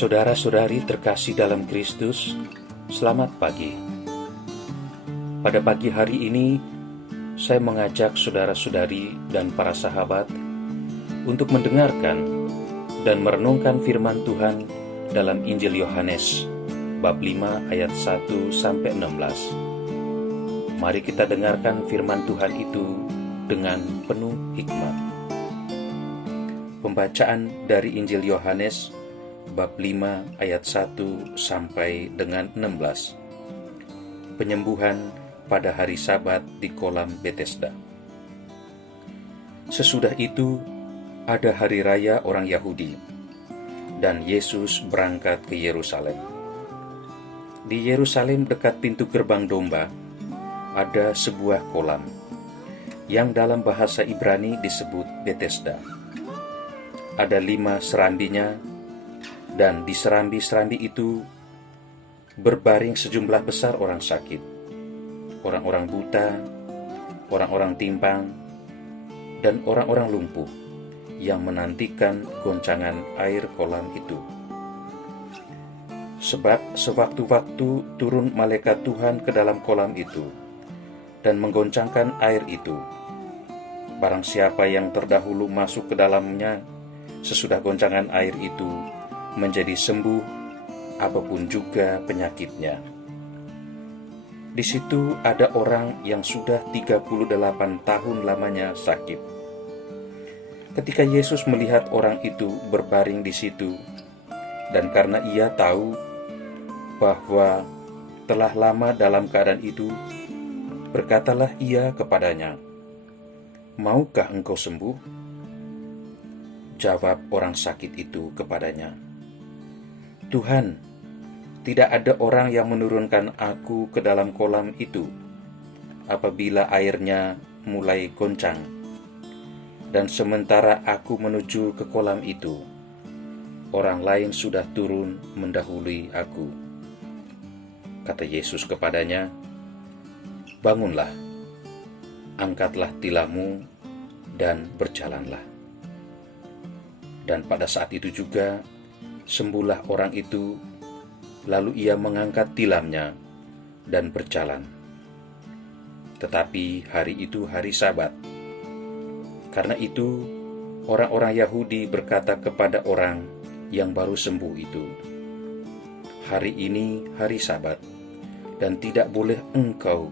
Saudara-saudari terkasih dalam Kristus, selamat pagi. Pada pagi hari ini, saya mengajak saudara-saudari dan para sahabat untuk mendengarkan dan merenungkan firman Tuhan dalam Injil Yohanes, bab 5 ayat 1-16. Mari kita dengarkan firman Tuhan itu dengan penuh hikmat. Pembacaan dari Injil Yohanes, bab 5 ayat 1 sampai dengan 16. Penyembuhan pada hari Sabat di kolam Betesda. Sesudah itu ada hari raya orang Yahudi, dan Yesus berangkat ke Yerusalem. Di Yerusalem dekat pintu gerbang domba ada sebuah kolam yang dalam bahasa Ibrani disebut Betesda. Ada 5 serambinya, dan di serambi-serambi itu berbaring sejumlah besar orang sakit, orang-orang buta, orang-orang timpang, dan orang-orang lumpuh yang menantikan goncangan air kolam itu. Sebab sewaktu-waktu turun malaikat Tuhan ke dalam kolam itu dan menggoncangkan air itu. Barang siapa yang terdahulu masuk ke dalamnya sesudah goncangan air itu menjadi sembuh apapun juga penyakitnya. Di situ ada orang yang sudah 38 tahun lamanya sakit. Ketika Yesus melihat orang itu berbaring di situ, dan karena ia tahu bahwa telah lama dalam keadaan itu, berkatalah ia kepadanya, "Maukah engkau sembuh?" Jawab orang sakit itu kepadanya, "Tuhan, tidak ada orang yang menurunkan aku ke dalam kolam itu apabila airnya mulai goncang. Dan sementara aku menuju ke kolam itu, orang lain sudah turun mendahului aku." Kata Yesus kepadanya, "Bangunlah, angkatlah tilammu dan berjalanlah." Dan pada saat itu juga sembuhlah orang itu, lalu ia mengangkat tilamnya dan berjalan. Tetapi hari itu hari Sabat. Karena itu, orang-orang Yahudi berkata kepada orang yang baru sembuh itu, "Hari ini hari Sabat, dan tidak boleh engkau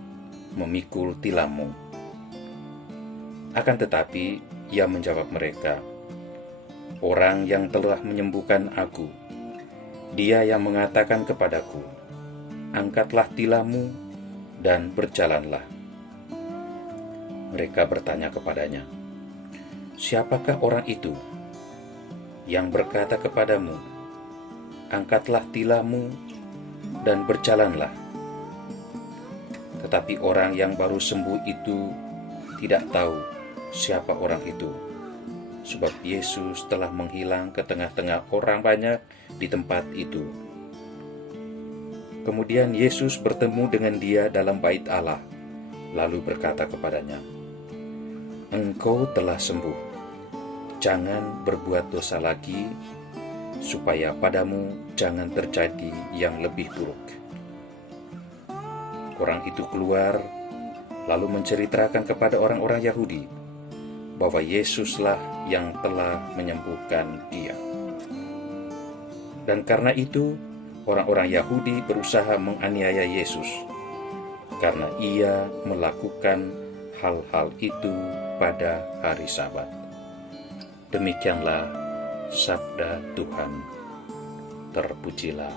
memikul tilammu." Akan tetapi, ia menjawab mereka, "Orang yang telah menyembuhkan aku, Dia yang mengatakan kepadaku, 'Angkatlah tilammu dan berjalanlah.'" Mereka bertanya kepadanya, "Siapakah orang itu yang berkata kepadamu, 'Angkatlah tilammu dan berjalanlah'?" Tetapi orang yang baru sembuh itu tidak tahu siapa orang itu, sebab Yesus telah menghilang ke tengah-tengah orang banyak di tempat itu. Kemudian Yesus bertemu dengan dia dalam bait Allah, lalu berkata kepadanya, "Engkau telah sembuh. Jangan berbuat dosa lagi, supaya padamu jangan terjadi yang lebih buruk." Orang itu keluar, lalu menceritakan kepada orang-orang Yahudi bahwa Yesuslah yang telah menyembuhkan dia. Dan karena itu, orang-orang Yahudi berusaha menganiaya Yesus, karena ia melakukan hal-hal itu pada hari Sabat. Demikianlah sabda Tuhan. Terpujilah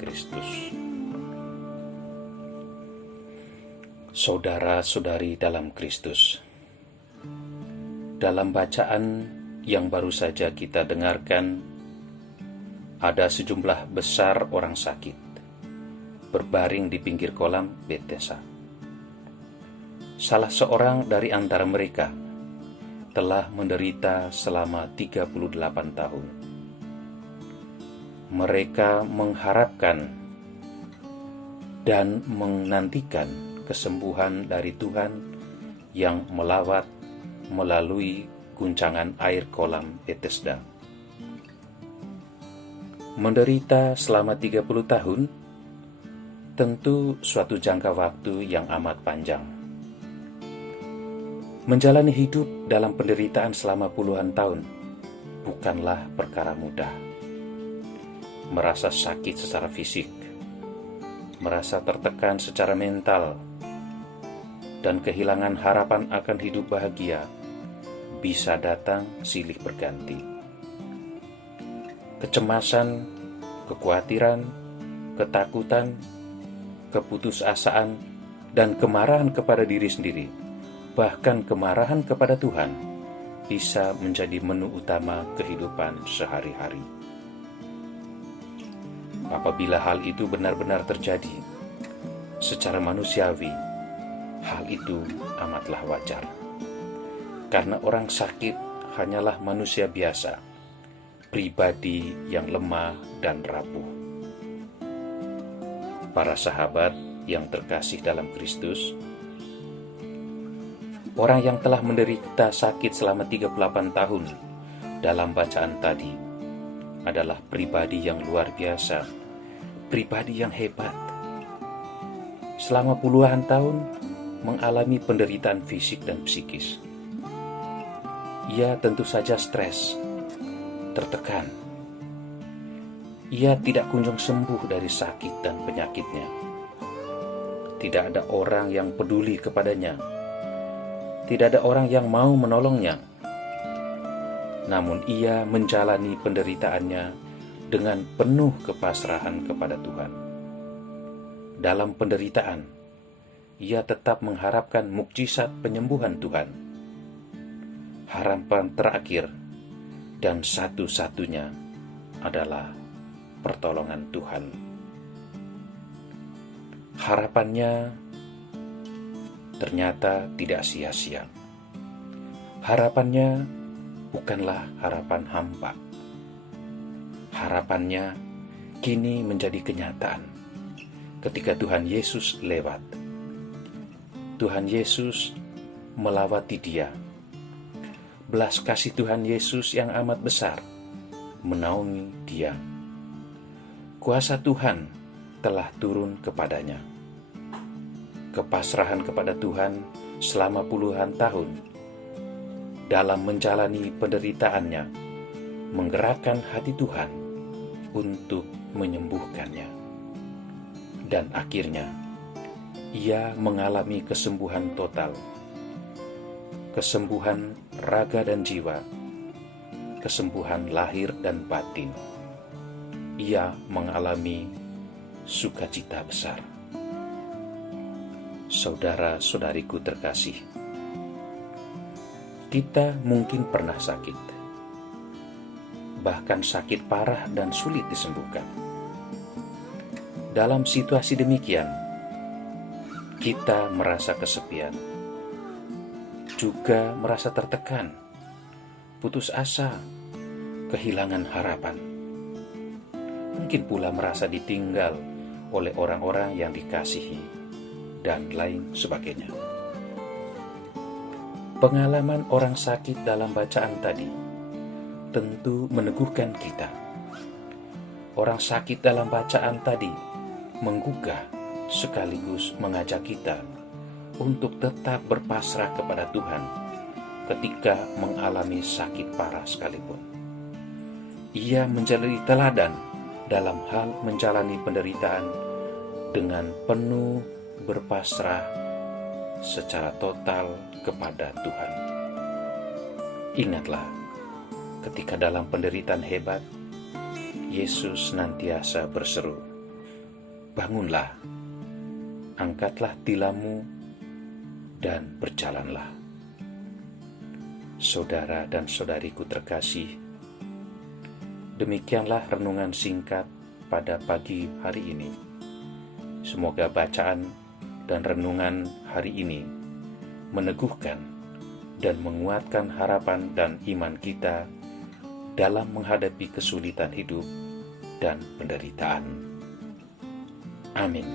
Kristus. Saudara-saudari dalam Kristus, dalam bacaan yang baru saja kita dengarkan, ada sejumlah besar orang sakit berbaring di pinggir kolam Betesda. Salah seorang dari antara mereka telah menderita selama 38 tahun. Mereka mengharapkan dan menantikan kesembuhan dari Tuhan yang melawat melalui guncangan air kolam Betesda. Menderita selama 30 tahun tentu suatu jangka waktu yang amat panjang. Menjalani hidup dalam penderitaan selama puluhan tahun bukanlah perkara mudah. Merasa sakit secara fisik, merasa tertekan secara mental, dan kehilangan harapan akan hidup bahagia bisa datang silih berganti. Kecemasan, kekhawatiran, ketakutan, keputusasaan, dan kemarahan kepada diri sendiri, bahkan kemarahan kepada Tuhan, bisa menjadi menu utama kehidupan sehari-hari. Apabila hal itu benar-benar terjadi, secara manusiawi, hal itu amatlah wajar. Karena orang sakit hanyalah manusia biasa, pribadi yang lemah dan rapuh. Para sahabat yang terkasih dalam Kristus, orang yang telah menderita sakit selama 38 tahun dalam bacaan tadi adalah pribadi yang luar biasa, pribadi yang hebat. Selama puluhan tahun mengalami penderitaan fisik dan psikis. Ia tentu saja stres, tertekan. Ia tidak kunjung sembuh dari sakit dan penyakitnya. Tidak ada orang yang peduli kepadanya. Tidak ada orang yang mau menolongnya. Namun ia menjalani penderitaannya dengan penuh kepasrahan kepada Tuhan. Dalam penderitaan, ia tetap mengharapkan mukjizat penyembuhan Tuhan. Harapan terakhir dan satu-satunya adalah pertolongan Tuhan. Harapannya ternyata tidak sia-sia. Harapannya bukanlah harapan hampa. Harapannya kini menjadi kenyataan ketika Tuhan Yesus lewat. Tuhan Yesus melawati dia. Belas kasih Tuhan Yesus yang amat besar menaungi dia. Kuasa Tuhan telah turun kepadanya. Kepasrahan kepada Tuhan selama puluhan tahun dalam menjalani penderitaannya menggerakkan hati Tuhan untuk menyembuhkannya. Dan akhirnya ia mengalami kesembuhan total. Kesembuhan raga dan jiwa, kesembuhan lahir dan batin. Ia mengalami sukacita besar. Saudara-saudariku terkasih, kita mungkin pernah sakit, bahkan sakit parah dan sulit disembuhkan. Dalam situasi demikian, kita merasa kesepian, juga merasa tertekan, putus asa, kehilangan harapan. Mungkin pula merasa ditinggal oleh orang-orang yang dikasihi, dan lain sebagainya. Pengalaman orang sakit dalam bacaan tadi tentu meneguhkan kita. Orang sakit dalam bacaan tadi menggugah sekaligus mengajak kita untuk tetap berpasrah kepada Tuhan ketika mengalami sakit parah sekalipun. Ia menjadi teladan dalam hal menjalani penderitaan dengan penuh berpasrah secara total kepada Tuhan. Ingatlah, ketika dalam penderitaan hebat, Yesus senantiasa berseru, "Bangunlah, angkatlah tilammu, dan berjalanlah." Saudara dan saudariku terkasih, demikianlah renungan singkat pada pagi hari ini. Semoga bacaan dan renungan hari ini meneguhkan dan menguatkan harapan dan iman kita dalam menghadapi kesulitan hidup dan penderitaan. Amin.